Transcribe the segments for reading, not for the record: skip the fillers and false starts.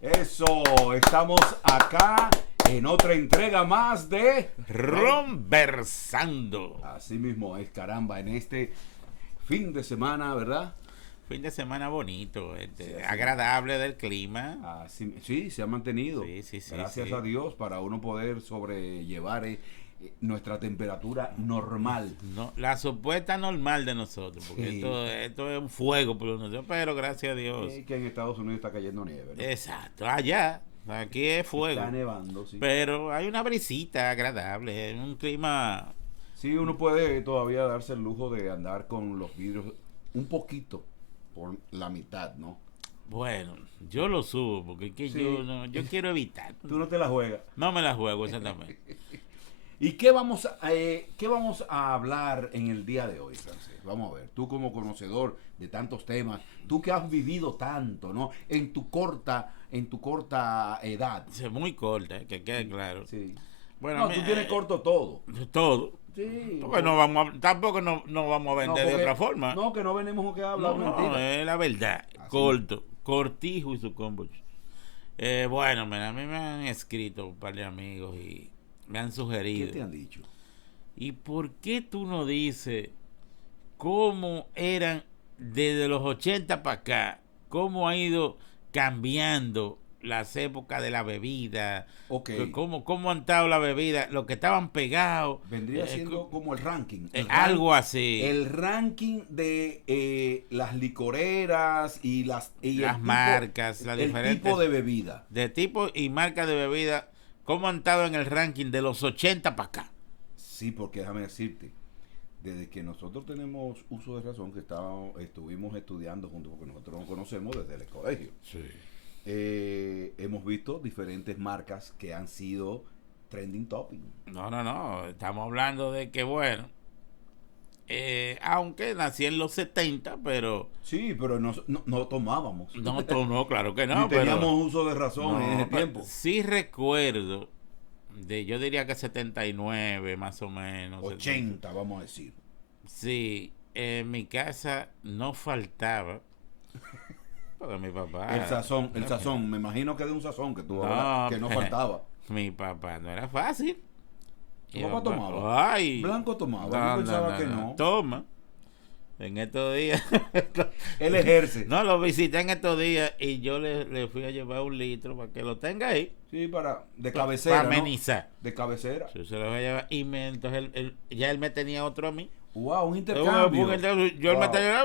Eso, estamos acá en otra entrega más de Ronversando. Así mismo es, caramba, en este fin de semana, ¿verdad? Fin de semana bonito, Sí. agradable del clima. Sí, se ha mantenido. Sí. Gracias a Dios para uno poder sobrellevar nuestra temperatura normal. No, la supuesta normal de nosotros, porque Sí. esto es un fuego por nosotros, pero gracias a Dios. Que en Estados Unidos está cayendo nieve, ¿no? Exacto, allá, aquí es fuego. Está nevando, sí. Pero hay una brisita agradable, un clima. Sí, uno puede todavía darse el lujo de andar con los vidrios un poquito por la mitad, ¿no? Bueno, yo lo subo porque es que Sí. yo quiero evitar. Tú no te la juegas. No me la juego exactamente. ¿Y qué vamos a hablar en el día de hoy, Francis? Vamos a ver, tú como conocedor de tantos temas, tú que has vivido tanto, ¿no? En tu corta edad. Es muy corta, que quede claro. Sí. Bueno, No, tú tienes corto todo. todo. Sí. Porque tampoco no vamos a vender de porque- otra forma. No, que no venimos que hablar No, mentira. es la verdad. Así. Cortijo y su combo. Bueno, mira, a mí me han escrito un par de amigos y me han ¿Qué sugerido. te han dicho? ¿Y por qué tú no dices cómo eran desde los 80 para acá? ¿Cómo ha ido cambiando las épocas de la bebida? Ok. ¿Cómo han estado la bebida? Los que estaban pegados. Vendría siendo como el ranking. Algo así. El ranking de las licoreras y las Marcas, las el diferentes. tipo de bebida. De tipo y marca de bebida. ¿Cómo han estado en el ranking de los 80 para acá? Sí, porque déjame decirte, desde que nosotros tenemos uso de razón, que estuvimos estudiando juntos, porque nosotros nos conocemos desde el colegio, Sí. hemos visto diferentes marcas que han sido trending topic. No. Estamos hablando de que, bueno, aunque nací en los 70, pero Sí, pero no tomábamos. no, claro que no. Ni pero teníamos uso de razón en ese pero tiempo. sí recuerdo, yo diría que 79 más o menos. 80, vamos a decir. Sí, en mi casa no faltaba. Porque mi papá. El sazón, me imagino que de un sazón que tú No, hablas, que no faltaba. Mi papá no era fácil. ¿Tu Mi papá tomaba? Ay. Blanco tomaba, yo pensaba que no. Toma. En estos días. Él ejerce. No, lo visité en estos días y yo le fui a llevar un litro para que lo tenga ahí. Sí, de cabecera, Para ¿no? amenizar. De cabecera. Yo se lo voy a llevar y entonces ya él me tenía otro a mí. Wow, un intercambio. Yo Wow. me tenía,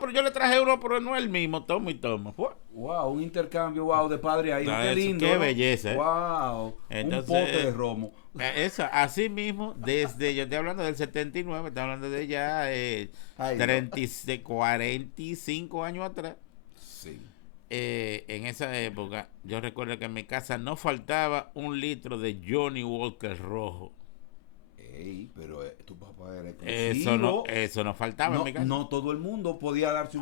pero yo le traje uno, pero no el mismo, toma y toma. Wow, un intercambio, wow, de padre ahí. No, Qué eso, lindo. qué ¿no? belleza, ¿eh? Wow. Entonces, un pote de romo. Eso, así mismo, yo estoy hablando del 79, estoy hablando de ya Ay, 45 años atrás. Sí. En esa época, yo recuerdo que en mi casa no faltaba un litro de Johnny Walker rojo. Ey, pero tu papá era exclusivo. Eso no faltaba en mi casa. No todo el mundo podía darse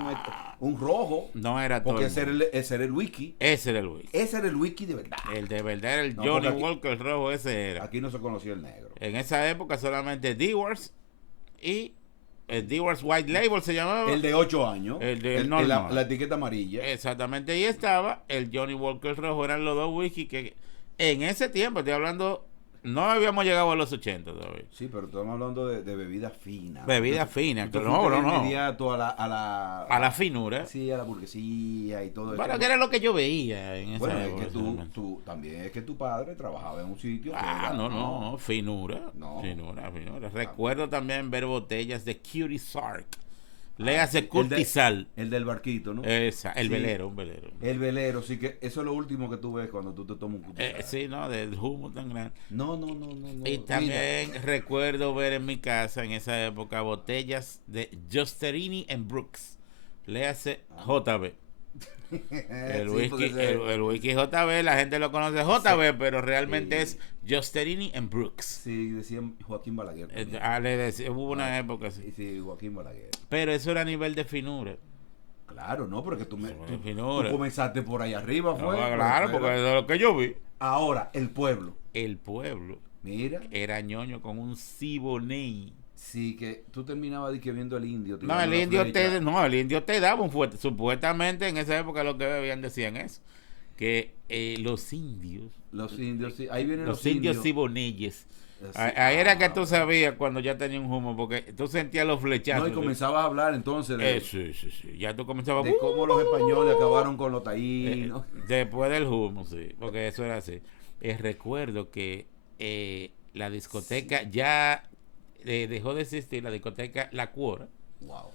un rojo. No era todo. Porque ese era el wiki. Ese era el whisky. Ese era el wiki de verdad. El de verdad era el No, Johnny porque Walker rojo, ese era. Aquí no se conocía el negro. En esa época solamente Dewars y el Dewars White Label se llamaba. El de 8 años. normal. La etiqueta amarilla. Exactamente, y estaba el Johnny Walker rojo, eran los dos whisky que en ese tiempo, estoy hablando, no habíamos llegado a los 80 todavía. Sí, pero estamos hablando de bebidas finas. Bebida fina, Tú que fuiste de no. inmediato a A la finura. Sí, a la burguesía y todo eso. Bueno, que era lo que yo veía en esa Bueno, es época. que tú también es que tu padre trabajaba en un sitio que Ah, era- no, finura. No. Finura. Recuerdo también ver botellas de Cutie Sark. Léase sí, Curtisal. El del barquito, ¿no? El Sí. velero, un velero. El velero, sí que eso es lo último que tú ves cuando tú te tomas un cuchillo. Sí, no, del humo tan grande. No. Y también recuerdo ver en mi casa en esa época botellas de Justerini and Brooks. Léase JB. El Sí, whisky, porque ese- el whisky JB, la gente lo conoce JB, pero realmente es Justerini and Brooks. Sí, decían Joaquín Balaguer. también. Hubo una época así. Sí, Joaquín Balaguer. Pero eso era a nivel de finura. Claro, no, porque tú Finura. comenzaste por ahí arriba, No, fue. claro, pero- porque de lo que yo vi. Ahora, el pueblo. El pueblo Mira, era ñoño con un Siboney. sí, que tú terminabas de que viendo al indio. No, tirando el la indio flecha. el indio te daba un fuerte. Supuestamente en esa época los que bebían decían eso. que los indios, Los indios, sí, ahí vienen los indios siboneyes, ahí era que tú sabías cuando ya tenía un humo, porque tú sentías los flechazos. No, y comenzabas a hablar entonces sí. Ya tú comenzabas de cómo los españoles acabaron con los taínos. después del humo, sí, porque eso era así. Recuerdo que la discoteca ya dejó de existir, la discoteca La Cuora. Wow.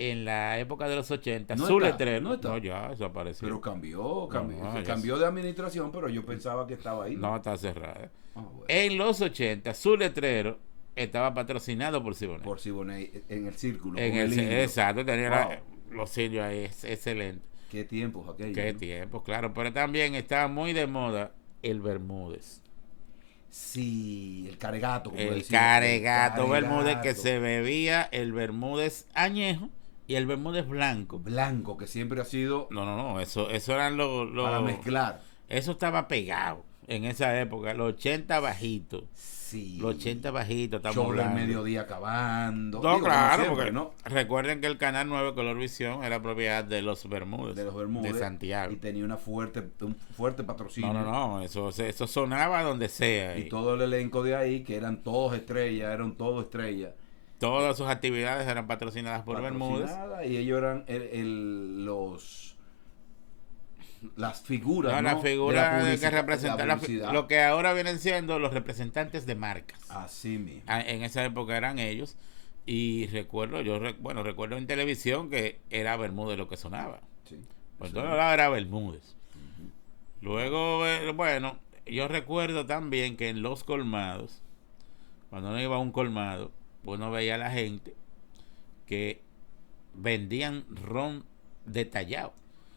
En la época de los 80, No su está, letrero. no está. No, ya, eso apareció. Pero cambió No, cambió de administración, pero yo pensaba que estaba ahí. No, está cerrada. Bueno. En los 80, su letrero estaba patrocinado por Siboney. Por Siboney, en el círculo. En con el indio. exacto, tenía los indios ahí, es excelente. Qué tiempos aquellos. Qué tiempos, claro. Pero también estaba muy de moda el Bermúdez. Sí, el caregato. Como El decía, caregato Bermúdez, que se bebía el Bermúdez añejo y el Bermúdez blanco. Blanco, que siempre ha sido No, eso eran los... para mezclar. Eso estaba pegado en esa época, los 80 bajitos. Sí. Los 80 bajitos, estamos Show del hablando. mediodía acabando. No, Digo, claro, siempre, porque ¿no? recuerden que el canal 9 Color Visión era propiedad de los Bermúdez. De los Bermúdez. De Santiago. Y tenía un fuerte patrocinio. No, eso sonaba donde sea. Y todo el elenco de ahí, que eran todos estrellas, Todas sus actividades eran patrocinadas por Bermúdez. Y ellos eran las figuras, No, ¿no? las figuras que de representan lo que ahora vienen siendo los representantes de marcas. Así mismo. En esa época eran ellos. Y recuerdo en televisión que era Bermúdez lo que sonaba. Sí. Pues todo lado era Bermúdez. Luego, bueno, yo recuerdo también que en los colmados, cuando uno iba a un colmado, uno veía a la gente que vendían ron detallado.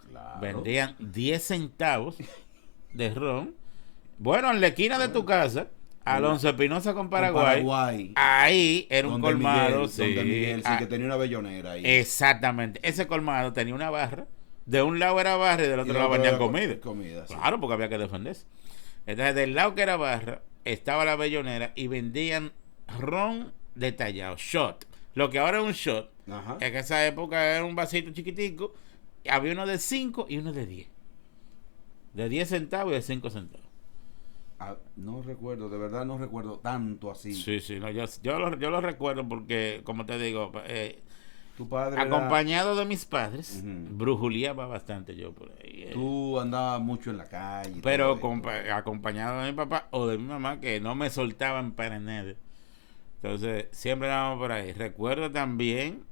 Claro. Vendían 10 centavos de ron. Bueno, en la esquina de tu casa, Alonso Espinosa con Paraguay. Ahí era un colmado. Donde Miguel, sí, que tenía una bellonera ahí. Exactamente. Ese colmado tenía una barra. De un lado era barra y del otro lado vendían comida. Sí. Claro, porque había que defenderse. Entonces, del lado que era barra, estaba la bellonera y vendían ron detallado, shot. Lo que ahora es un shot, Ajá. en esa época era un vasito chiquitico. Había uno de 5 y uno de 10. De 10 centavos y de 5 centavos. No recuerdo, de verdad no recuerdo tanto así. Sí, no, yo lo recuerdo porque, como te digo, tu padre acompañado de mis padres, brujuleaba bastante yo por ahí. Tú andabas mucho en la calle. Pero acompañado de mi papá o de mi mamá, que no me soltaban para nada. Entonces, siempre andábamos por ahí. Recuerdo también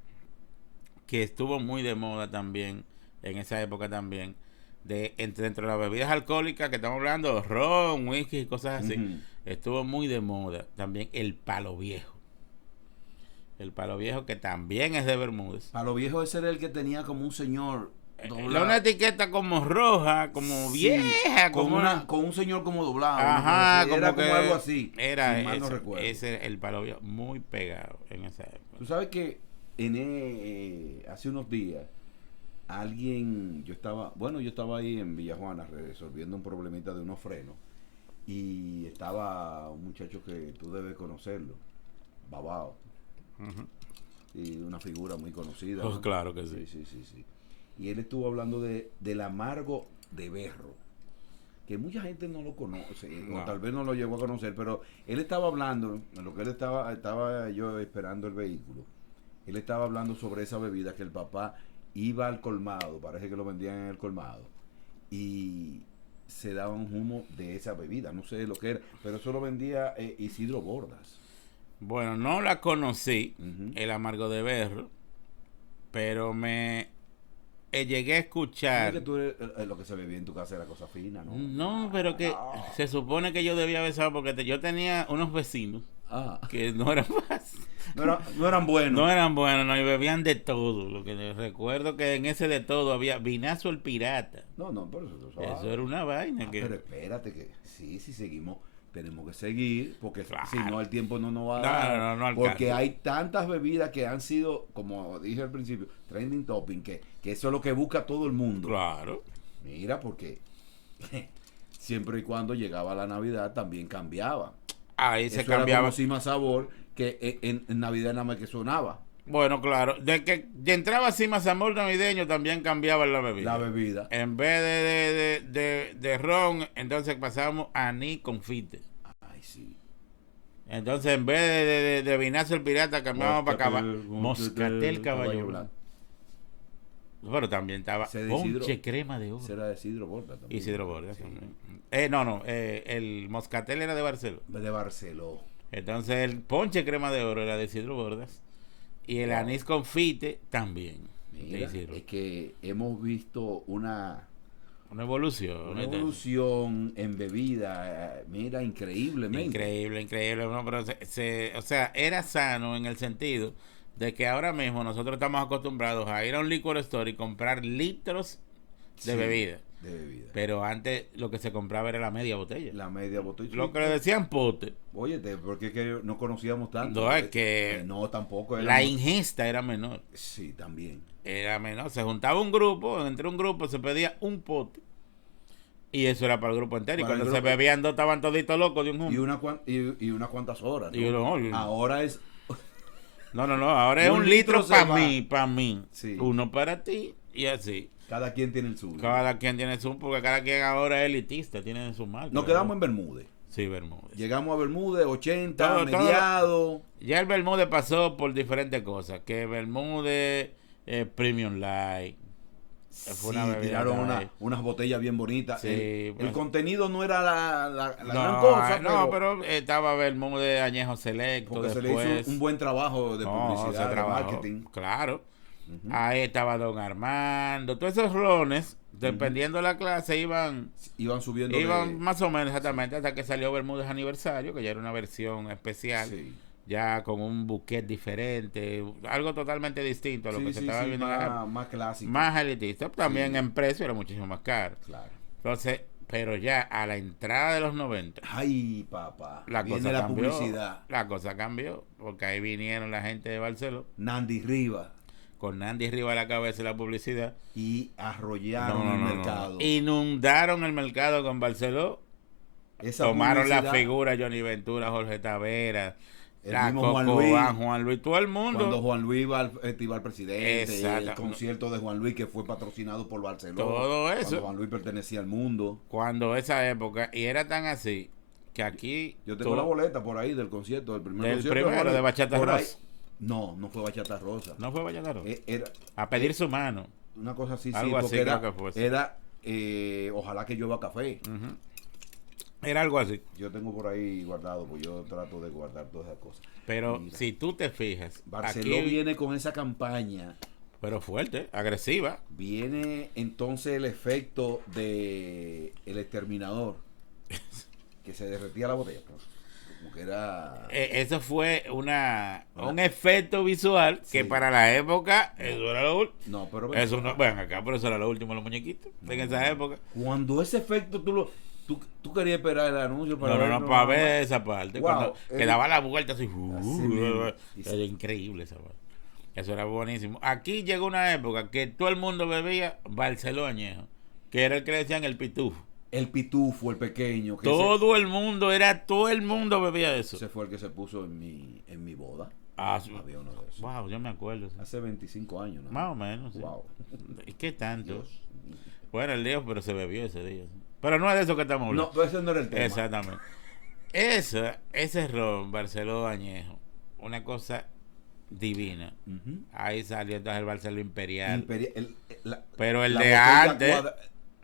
que estuvo muy de moda también, en esa época también, dentro de las bebidas alcohólicas que estamos hablando, ron, whisky y cosas así, estuvo muy de moda también el palo viejo. El palo viejo, que también es de Bermúdez. Palo viejo, ese era el que tenía como un señor doblado. Una etiqueta como roja, como vieja, con un señor como doblado. Ajá, ¿no? Era como algo así. Era si mal no recuerdo. Ese el palo viejo, muy pegado en esa época. Tú sabes que hace unos días yo estaba ahí en Villajuana resolviendo un problemita de unos frenos y estaba un muchacho que tú debes conocerlo, Babao. Y una figura muy conocida. Pues ¿no? claro que sí. Sí. Y él estuvo hablando del amargo de berro, que mucha gente no lo conoce, o tal vez no lo llegó a conocer, pero él estaba hablando, en lo que él estaba yo esperando el vehículo, él estaba hablando sobre esa bebida que el papá iba al colmado, parece que lo vendían en el colmado, y se daba un humo de esa bebida, no sé lo que era, pero eso lo vendía Isidro Bordas. Bueno, no la conocí, el amargo de berro, pero llegué a escuchar. Que tú lo que se bebía en tu casa era cosa fina, ¿no? No, pero que se supone que yo debía haber sabido porque yo tenía unos vecinos que no eran no eran buenos. No eran buenos, no, y bebían de todo. Lo que recuerdo que en ese de todo había Vinazo el Pirata. No, pero eso era una vaina. Pero espérate que si seguimos. Tenemos que seguir, porque claro. Si no el tiempo no nos va a dar. No porque hay tantas bebidas que han sido, como dije al principio, trending topping, que eso es lo que busca todo el mundo. Claro. Mira, porque siempre y cuando llegaba la Navidad también cambiaba. Ahí se eso cambiaba. Era como sin más sabor, que en Navidad nada más que sonaba. Bueno, claro, de que ya entraba así mazamorra navideño, también cambiaba la bebida. La bebida. En vez de ron, entonces pasábamos a anís confite. Ay, sí. Entonces, en vez de vinazo el pirata, cambiábamos para moscatel caballo blanco. Pero también estaba ponche crema de oro. Será de Isidro Borda también. Isidro Borda sí. también. El moscatel era de Barcelona. De Barceló. Entonces, el ponche crema de oro era de Isidro Bordas. Y el anís confite también. Mira, es que hemos visto una evolución. Una evolución en bebida, mira, increíblemente. Increíble. No, pero o sea, era sano en el sentido de que ahora mismo nosotros estamos acostumbrados a ir a un liquor store y comprar litros de bebida. Pero antes lo que se compraba era la media botella. La media botella. Lo que le decían pote. Oye, porque es que no conocíamos tanto. No, es que no, tampoco. La ingesta era menor. Sí, también. Era menor. Se juntaba un grupo, entre un grupo se pedía un pote. Y eso era para el grupo entero. Para y cuando se bebían dos, estaban toditos locos de un junto. Y unas cuantas horas. ¿no? Ahora es. No. Ahora es un litro para mí. Sí. Uno para ti y así. Cada quien tiene el suyo. Cada quien tiene su, porque cada quien ahora es elitista, tiene su marca. Nos quedamos en Bermúdez. Sí, Bermúdez. Llegamos a Bermúdez, 80, mediados. Ya el Bermúdez pasó por diferentes cosas. Que Bermúdez, Premium Light. Fue tiraron unas botellas bien bonitas. Sí, el contenido no era la gran cosa. Pero estaba Bermúdez Añejo Selecto. Porque después, se le hizo un buen trabajo de publicidad, de marketing. Claro. Ahí estaba Don Armando. Todos esos rones, dependiendo de la clase, iban subiendo. Iban más o menos exactamente hasta que salió Bermúdez Aniversario, que ya era una versión especial. Sí. Ya con un buquet diferente, algo totalmente distinto a lo que se estaba viendo. Más clásico. Más elitista. También en precio era muchísimo más caro. Claro. Entonces, pero ya a la entrada de los 90. Ay, papá. Viene la publicidad. La cosa cambió, porque ahí vinieron la gente de Barcelona. Nandi Rivas. Con Nandi Rivas a la cabeza de la publicidad. Y arrollaron el mercado. Inundaron el mercado con Barcelona. Tomaron la figura Johnny Ventura, Jorge Tavera. El mismo Juan Luis, todo el mundo. Cuando Juan Luis iba al Festival Presidente, el concierto de Juan Luis que fue patrocinado por Barcelona. Todo eso. Cuando Juan Luis pertenecía al mundo. Cuando esa época, y era tan así, que aquí... Yo tengo la boleta por ahí del concierto, del primer concierto. Del primero, de Bachata Rosa. No fue Bachata Rosa. No fue Bachata Rosa. Era, a pedir su mano. Una cosa así, algo así era, creo que fue. Era Ojalá que llueva café. Era algo así. Yo tengo por ahí guardado, pues yo trato de guardar todas esas cosas. Pero mira, si tú te fijas, Barcelona viene con esa campaña. Pero fuerte, agresiva. Viene entonces el efecto de El Exterminador, que se derretía la botella. Pues, como que era... eso fue un efecto visual que para la época eso era lo último. No, pero eso no, bueno, acá, pero eso era lo último, los muñequitos en esa época. Cuando ese efecto tú querías esperar el anuncio para para ver esa parte. Wow, cuando que daba la vuelta así. Era increíble esa parte. Eso era buenísimo. Aquí llegó una época que todo el mundo bebía Barcelona Añejo, que era el que le decían el pitufo. El pitufo, el pequeño. Que todo el mundo bebía eso. Ese fue el que se puso en mi boda. Había uno de esos. Wow, yo me acuerdo. Sí. Hace 25 años, ¿no? Más o menos. Sí. Wow. ¿Y qué tanto? Dios. Bueno, el día, pero se bebió ese día. ¿Sí? Pero no es de eso que estamos hablando. No, pero ese no era el tema. Exactamente. Ese ron Barcelona Añejo, una cosa divina. Ahí salió entonces el Barcelona Imperial. Pero el de antes,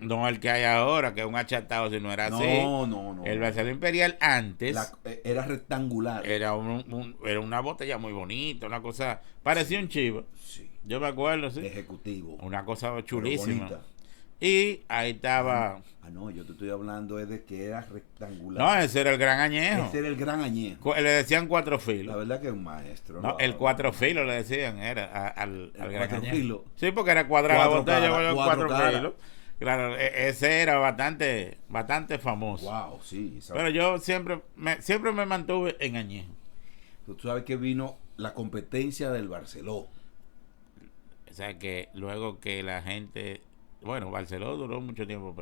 no el que hay ahora, que es un achatado, si no era así. No. El Barcelona Imperial antes era rectangular. Era una botella muy bonita, una cosa, parecía un chivo. Sí. Yo me acuerdo, sí. Ejecutivo. Una cosa chulísima. Y ahí estaba... no, yo te estoy hablando de que era rectangular. No, ese era el Gran Añejo. Ese era el Gran Añejo. Le decían 4 filos. La verdad que es un maestro. No, el 4 filos le decían, era al Gran Añejo. Filos. Sí, porque era cuadrada la botella, 4 filos. Claro, ese era bastante famoso. Wow, sí. ¿Sabes? Pero yo siempre me mantuve en Añejo. Tú sabes que vino la competencia del Barceló. O sea que luego que la gente... Bueno, Barceló duró mucho tiempo,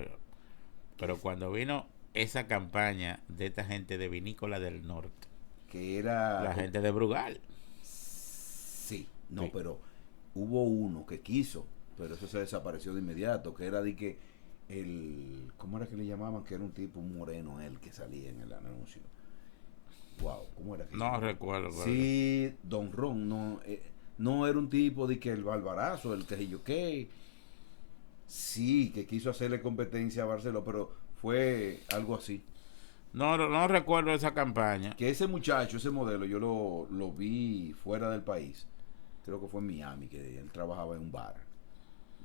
pero cuando vino esa campaña de esta gente de Vinícola del Norte, que era la gente de Brugal. Sí. No, Sí. pero hubo uno que quiso, pero eso se desapareció de inmediato, que era de que ¿cómo era que le llamaban? Que era un tipo, un moreno él que salía en el anuncio. Wow, ¿cómo era que se No llamaba? recuerdo. Pero Sí, Don Ron, no, no era un tipo de que el barbarazo, el que yo qué. Sí, que quiso hacerle competencia a Barceló, pero fue algo así. no recuerdo esa campaña. Que ese muchacho, ese modelo, yo lo vi fuera del país. Creo que fue en Miami, que él trabajaba en un bar.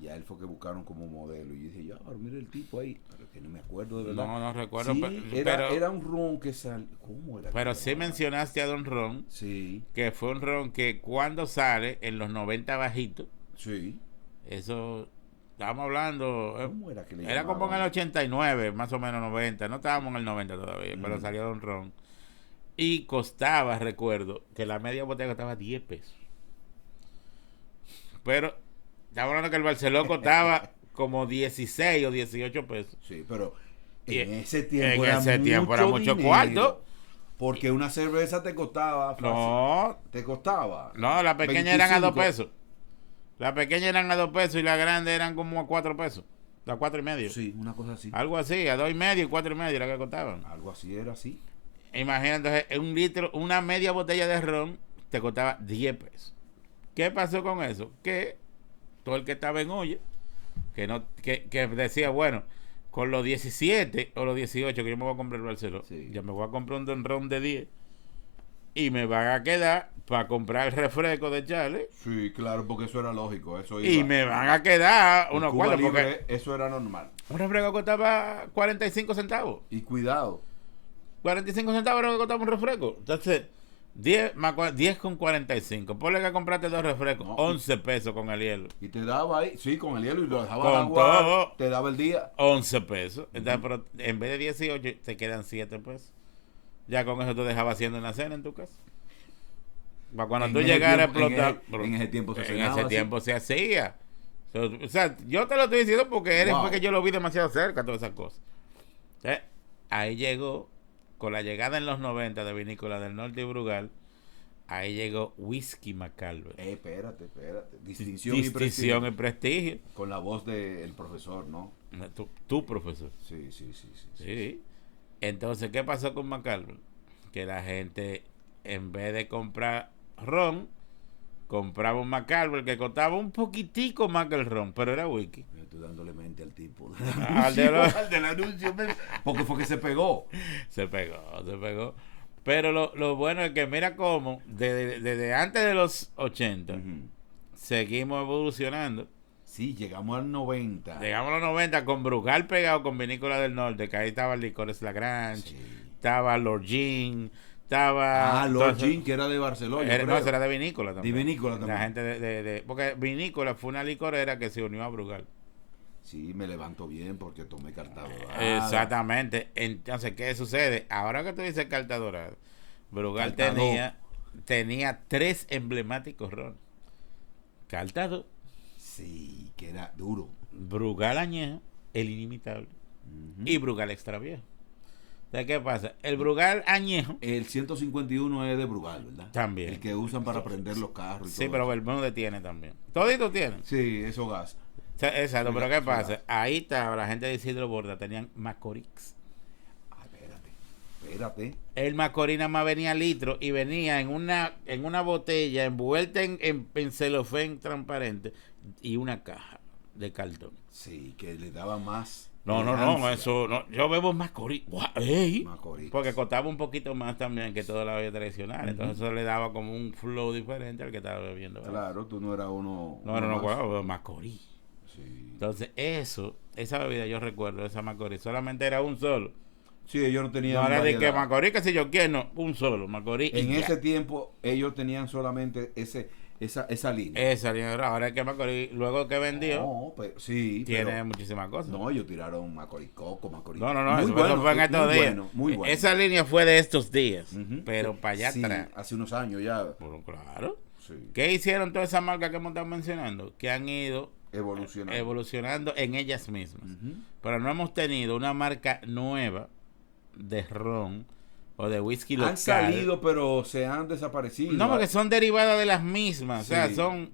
Y a él fue que buscaron como modelo. Y yo dije, ya, mira el tipo ahí. Pero que no me acuerdo de verdad. No recuerdo. Sí, Pero, era un ron que salió. ¿Cómo era? pero que sí llamaba? mencionaste a Don Ron, Sí, que fue un ron que cuando sale en los 90 bajitos, sí. eso, estábamos hablando, ¿Cómo era que le era como en el llamaban? 89, más o menos 90, no estábamos en el 90 todavía, pero Mm. salió Don Ron. Y costaba, recuerdo, que la media botella costaba 10 pesos. Pero estamos hablando que el Barceló costaba como 16 o 18 pesos. Sí, pero Y en ese en tiempo era ese tiempo era mucho dinero. cuarto. Porque una cerveza te costaba fácil. No, Te costaba. no, las pequeñas eran a 2 25. pesos. Las pequeñas eran a 2 pesos y las grandes eran como a 4 pesos. A 4 y medio. Sí, una cosa así. Algo así, a 2 y medio y 4 y medio era que costaban. Algo así era así. Imagínate, un litro, una media botella de ron te costaba 10 pesos. ¿Qué pasó con eso? Que todo el que estaba en olla, que decía, bueno, con los 17 o los 18 que yo me voy a comprar el Barceló, Sí. ya me voy a comprar un Don Ron de 10 y me van a quedar para comprar el refresco de Charlie Sí, claro, porque eso era lógico. Eso y iba. me van a quedar En unos Cuba cuartos porque Libre, eso era normal. un refresco costaba 45 centavos. Y cuidado. 45 centavos era lo que costaba un refresco. Entonces, 10 con 45. Ponle que compraste 2 refrescos, No. 11 pesos con el hielo. Y te daba ahí, sí, con el hielo y lo dejaba Con agua, todo. te daba el día. 11 pesos. Entonces, pero en vez de 18, te quedan 7 pesos. Ya con eso tú dejabas haciendo una cena en tu casa. Para cuando En tú ese llegaras a tiempo- explotar. en ese tiempo se En cenaba ese así. tiempo se hacía. O sea, yo te lo estoy diciendo porque Wow. fue que yo lo vi demasiado cerca, todas esas cosas. Entonces, ahí llegó, con la llegada en los 90 de Vinícola del Norte y Brugal, ahí llegó Whisky Macalver. Espérate. Distinción y prestigio. y prestigio. Con la voz del profesor, ¿no? Tu profesor. Sí. Sí. Entonces, ¿qué pasó con Macalver? Que la gente, en vez de comprar ron, compraba un Macalver que costaba un poquitico más que el ron, pero era whisky. Yo estoy dándole mente al tipo. Al de los- Al del anuncio. Porque fue que se pegó. Se pegó. Pero lo bueno es que mira cómo, desde antes de los 80, Ujú. seguimos evolucionando. Sí, llegamos al 90. Llegamos a los 90 con Brugal pegado con Vinícola del Norte, que ahí estaba el Licores Lagrange, Sí. estaba Lord Jean, estaba... Lord entonces, Jean, que era de Barcelona. yo no, creo. eso era de Vinícola también. De Vinícola también. La gente porque Vinícola fue una licorera que se unió a Brugal. Sí, me levanto bien porque tomé carta dorada. Exactamente. Entonces, ¿qué sucede? Ahora que tú dices carta dorada, Brugal Carta tenía 3 emblemáticos ron. Carta 2, Sí, que era duro. Brugal añejo, el inimitable, Ujú. y Brugal extra viejo. Entonces, ¿qué pasa? El Brugal añejo, El 151 es de Brugal, ¿verdad? También. El que usan para prender los carros y sí, todo pero eso. Bermude tiene también. Todito tienen. Sí, eso gas. Exacto, Sí, pero ¿qué sí, pasa? gas. Ahí estaba la gente de Isidro Borda, tenían Macorix. Ah, espérate. El Macorís nada más venía litro y venía en una botella envuelta en celofán transparente y una caja de cartón. Sí, que le daba más. No, elegancia. eso no. Yo bebo Macorís. ¡Ey! Macorís. Porque costaba un poquito más también que toda la bebida tradicional. Ujú. Entonces eso le daba como un flow diferente al que estaba bebiendo. ¿verdad? Claro, tú no eras uno. No, más. guau, Macorís. Sí. Entonces esa bebida yo recuerdo, esa Macorís, solamente era un solo. Sí, ellos no tenían. No era de que variedad. Macorís, que si yo quiero, no, un solo, Macorís. En y ya. ese tiempo, ellos tenían solamente esa línea. Esa línea, ahora es que Macorís, luego que vendió, No, pero, sí. tiene pero- muchísimas cosas. No, ellos tiraron Macorís Coco, Macorís. No, Muy eso bueno, fue en estos muy días. bueno, muy bueno. Esa línea fue de estos días, Ujú. pero para allá Sí, atrás. hace unos años ya. Bueno, claro. Sí. ¿Qué hicieron todas esas marcas que hemos estado mencionando? Que han ido evolucionando en ellas mismas. Ujú. Pero no hemos tenido una marca nueva de ron o de whisky local. Han salido, pero se han desaparecido. No, porque son derivadas de las mismas. Sí. O sea, son...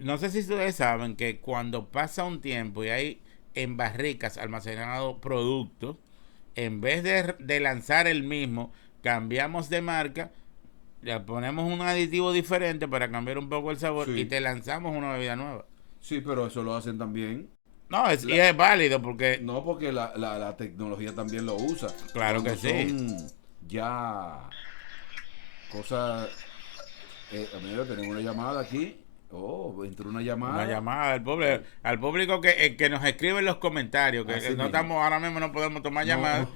no sé si ustedes saben que cuando pasa un tiempo y hay en barricas almacenados productos, en vez de lanzar el mismo, cambiamos de marca, le ponemos un aditivo diferente para cambiar un poco el sabor Sí. y te lanzamos una bebida nueva. Sí, pero eso lo hacen también. No, y es válido porque... No, porque la tecnología también lo usa. Claro que sí. Son ya cosas... mira, tenemos una llamada aquí. Oh, entró una llamada. Una llamada al público que nos escribe en los comentarios, que Así no mismo. estamos, ahora mismo no podemos tomar No. llamadas.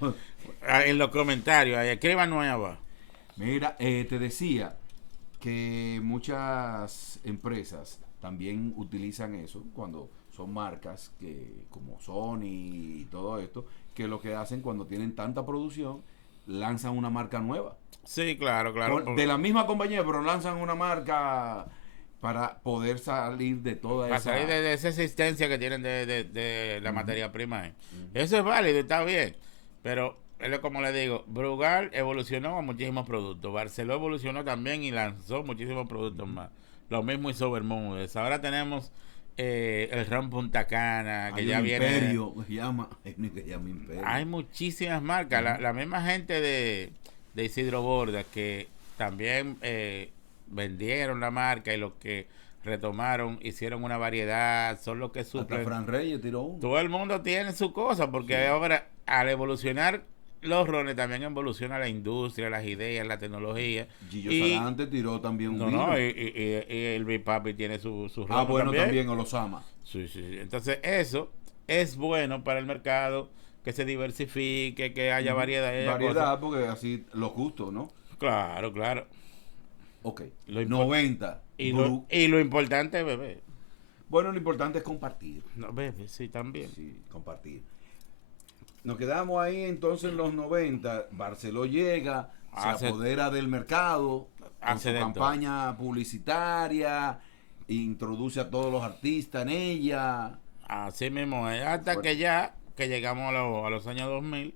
En los comentarios, ahí escríbanos ahí abajo. Mira, te decía que muchas empresas también utilizan eso cuando son marcas que como Sony y todo esto, que lo que hacen cuando tienen tanta producción, lanzan una marca nueva. Sí, claro, claro. De la misma compañía, pero lanzan una marca para poder salir de toda Para esa... salir de esa existencia que tienen de la materia prima. Ujú. Eso es válido, está bien. Pero, es como le digo, Brugal evolucionó a muchísimos productos. Barceló evolucionó también y lanzó muchísimos productos más. Lo mismo hizo Bermúdez. Ahora tenemos el ron Punta Cana, que Hay ya un viene... Imperio, que se llama Imperio. Hay muchísimas marcas. La misma gente de Isidro Borda que también vendieron la marca y los que retomaron hicieron una variedad, son los que Hasta suplen. Fran Reyes tiró uno. Todo el mundo tiene su cosa porque Sí. ahora al evolucionar los rones también evoluciona la industria, las ideas, la tecnología. Gillo Y- Sarante tiró también un No, vino. no, y el Big Papi tiene su Ah, ron bueno, también Olosama. Sí, sí. Entonces, eso es bueno para el mercado, que se diversifique, que haya variedad. haya Variedad, porque así los gustos, ¿no? cosas. Claro, claro. Ok. Lo impor- 90. Y lo importante es beber. Bueno, lo importante es compartir. No, bebe, sí, también. Sí, compartir. Nos quedamos ahí entonces en los 90. Barceló llega, Hace- se apodera del mercado, con hace su de campaña publicitaria, introduce a todos los artistas en ella. Así mismo es. Hasta Bueno. que ya, que llegamos a los años 2000,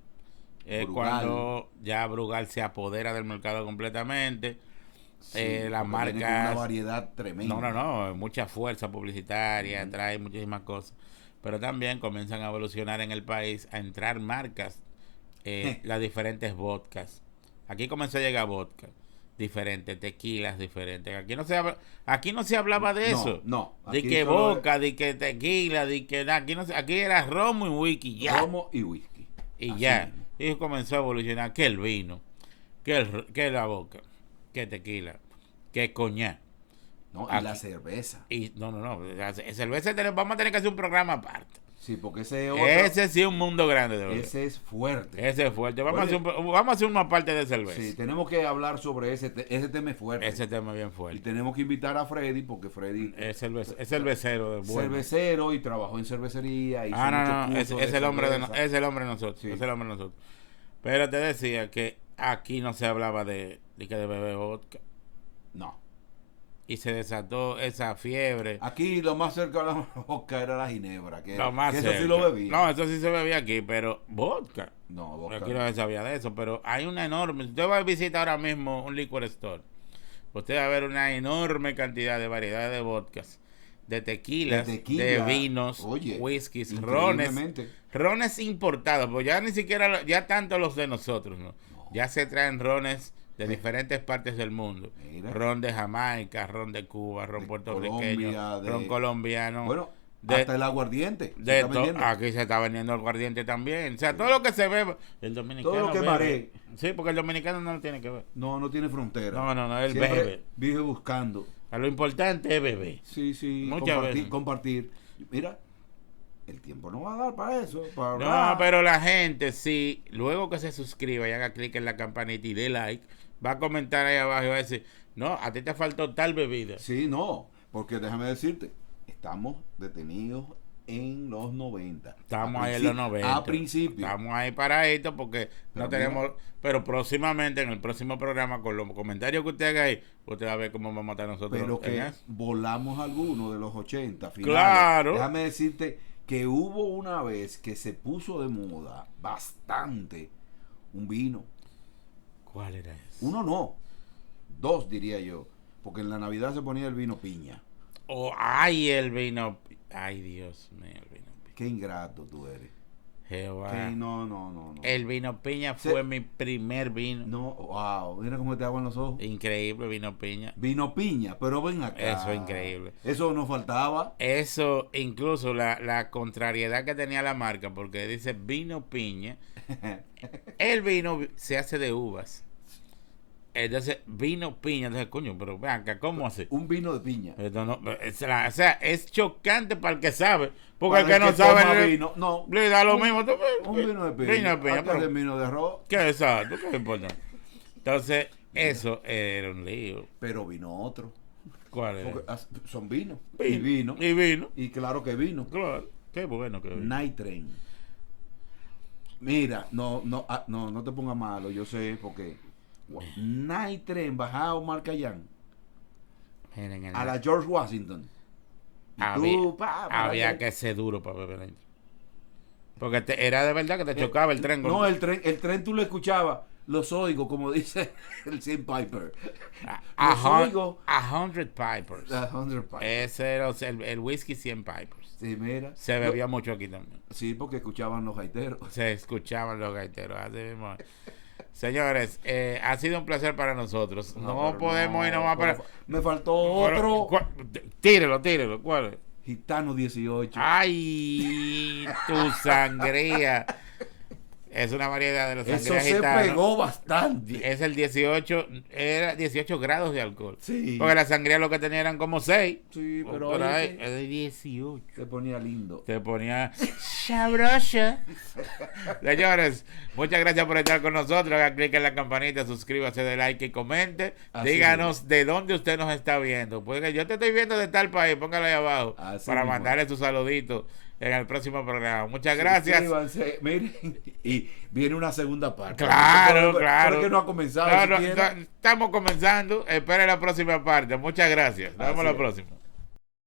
Brugal. cuando ya Brugal se apodera del mercado completamente. Sí, Las porque viene con marcas... una variedad tremenda. No, mucha fuerza publicitaria, Ujú. trae muchísimas cosas. Pero también comienzan a evolucionar en el país, a entrar marcas, las diferentes vodkas. Aquí comenzó a llegar vodka, diferentes, tequilas diferentes. Aquí no se hablaba de eso. No. De aquí que solo vodka, de que tequila, de que aquí no aquí era romo y whisky, es ya. romo y whisky. Y Así ya. mismo. Y comenzó a evolucionar que el vino, que la vodka, que tequila, que coñac. No, y Aquí. la cerveza. Y no. La cerveza vamos a tener que hacer un programa aparte. Sí, porque ese otro, Ese sí es un mundo grande, de verdad. ese es fuerte. Ese es fuerte. Vamos Oye. a hacer una parte de cerveza. Sí, tenemos que hablar sobre ese tema es fuerte. Ese tema es bien Y fuerte. tenemos que invitar a Freddy, porque Freddy Es cervecero de bueno. cervecero y trabajó en cervecería. Hizo muchos No. cursos Es de el hombre de cerveza. es el hombre de nosotros. Sí. Es el hombre de nosotros. Pero te decía que aquí no se hablaba de beber vodka. No. Y se desató esa fiebre. Aquí lo más cerca de la vodka era la ginebra. Que, Lo más que eso sí cerca. lo bebía. No, eso sí se bebía aquí, pero vodka. No, vodka. Aquí no se sabía de eso, pero hay una enorme. Si usted va a visitar ahora mismo un liquor store, usted va a ver una enorme cantidad de variedades de vodkas, de tequilas, De tequila. de vinos, Oye, whiskies, rones, increíblemente. rones importados, pues ya ni siquiera, ya tanto los de nosotros, ¿no? No. Ya se traen rones de Sí. diferentes partes del mundo. Mira. Ron de Jamaica, ron de Cuba, ron De puertorriqueño, Colombia, de- ron colombiano. Bueno, de- hasta el aguardiente. se de está vendiendo. aquí se está vendiendo el aguardiente también. O sea, todo lo que se bebe, el dominicano Todo lo que bebe. maree. Sí, porque el dominicano no lo tiene que ver. No tiene frontera. No, él Siempre bebe. vive buscando. A lo importante es beber. Sí, Muchas veces. compartir. Mira, el tiempo no va a dar para eso. Para No, hablar. pero la gente, sí, luego que se suscriba y haga clic en la campanita y dé like, va a comentar ahí abajo y va a decir, no, a ti te faltó tal bebida. Sí, no, porque déjame decirte, estamos detenidos en los 90. Estamos A ahí en los princi- 90. A principio. Estamos ahí para esto porque Pero no tenemos... Pero próximamente, en el próximo programa, con los comentarios que usted haga ahí, usted va a ver cómo vamos a estar nosotros. Pero en que eso. volamos algunos de los 80 finales. Claro. Déjame decirte que hubo una vez que se puso de moda bastante un vino ¿Cuál era ese? Uno no, dos diría yo. Porque en la Navidad se ponía el vino piña. Ay, el vino. Ay, Dios mío, el vino piña. Qué ingrato tú eres. Jehová. No. El vino piña fue mi primer vino. No, wow, mira cómo te aguan los ojos. Increíble, vino piña. Vino piña, pero ven acá. Eso es increíble. Eso no faltaba. Eso, incluso la contrariedad que tenía la marca, porque dice vino piña. El vino se hace de uvas. Entonces, vino piña. Entonces, coño, pero vean acá, ¿cómo así? Un vino de piña. No, o sea, es chocante para el que sabe. Porque Para el que no sabe toma vino, no. le da lo mismo. Un vino de piña. Vino de piña, Antes del vino de arroz. ¿Qué exacto? ¿Qué importa? Entonces, eso era un lío. Pero vino otro. ¿Cuál es? Porque son vinos. Y vino. Y vino. Y claro que vino. Claro. Qué bueno que vino. Night Train. Mira, no te pongas malo, yo sé, porque Night Train bajaba a Omar Khayyam Miren, a la George Washington. Y había que ser duro para beber ahí. Porque era de verdad que te chocaba el tren. No, el tren tú lo escuchabas, los oigo, como dice el Sin Piper. Los oigo. 100 Pipers. 100 Pipers. Ese era el whisky 100 Pipers. Sí, mira. Se bebía mucho aquí también. Sí, porque escuchaban los gaiteros. Se escuchaban los gaiteros. Así mismo. Señores, ha sido un placer para nosotros. No podemos ir nomás para. Me faltó otro. Tírelo. ¿Cuál es? Gitano 18. Ay, tu sangría. Es una variedad de los sangría Eso se gitano. pegó bastante. Es el 18, era 18 grados de alcohol. Sí. Porque la sangría lo que tenía eran como 6. Sí, pero por ahí, es de 18. se ponía lindo. Te ponía sabrosa. Señores, muchas gracias por estar con nosotros. Haga clic en la campanita, suscríbase, de like y comente. Así Díganos mismo. de dónde usted nos está viendo. Porque yo te estoy viendo de tal país, póngalo ahí abajo. Así para mismo. mandarle sus saluditos en el próximo programa. Muchas gracias. Suscríbanse, miren, y viene una segunda parte. Claro. Porque no ha comenzado. No, estamos comenzando. Espere la próxima parte. Muchas gracias. Nos vemos la próxima.